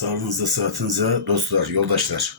Sağlığınıza, sıhhatinize dostlar, yoldaşlar.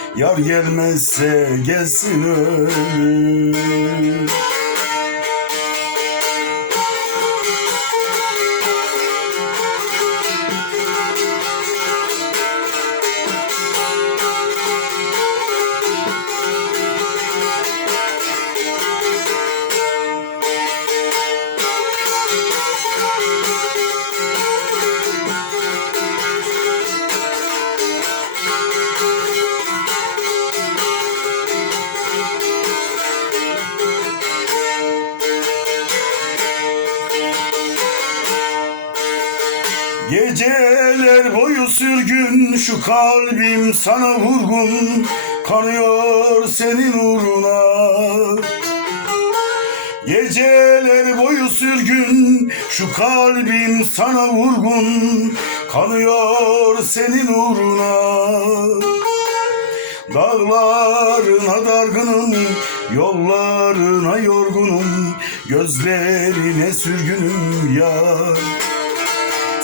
Yar gelmezse gelsin ölüm Geceler boyu sürgün şu kalbim sana vurgun Kanıyor senin uğruna. Geceler boyu sürgün şu kalbim sana vurgun Kanıyor senin uğruna. Dağlarına dargınım, yollarına yorgunum Gözlerine sürgünüm yar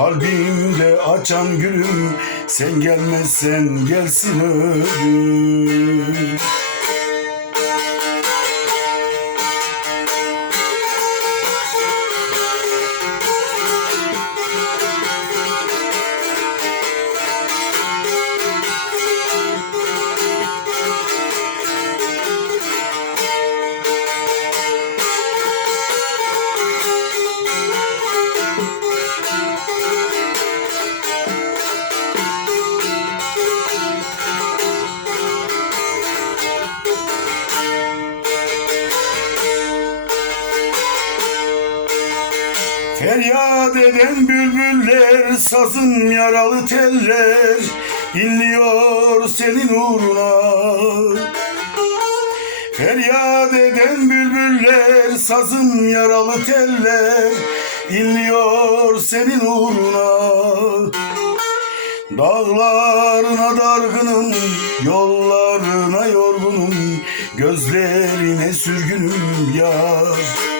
Kalbimde açan gülüm Sen gelmezsen gelsin ölüm Feryat eden bülbüller, sazın yaralı teller inliyor senin uğruna. Feryat eden bülbüller, sazın yaralı teller inliyor senin uğruna. Dağlarına dargınım, yollarına yorgunum, gözlerine sürgünüm yar.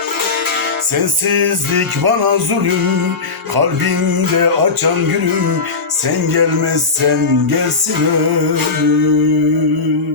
Sensizlik bana zulüm Kalbimde açan gülüm. Sen gelmezsen gelsin ölüm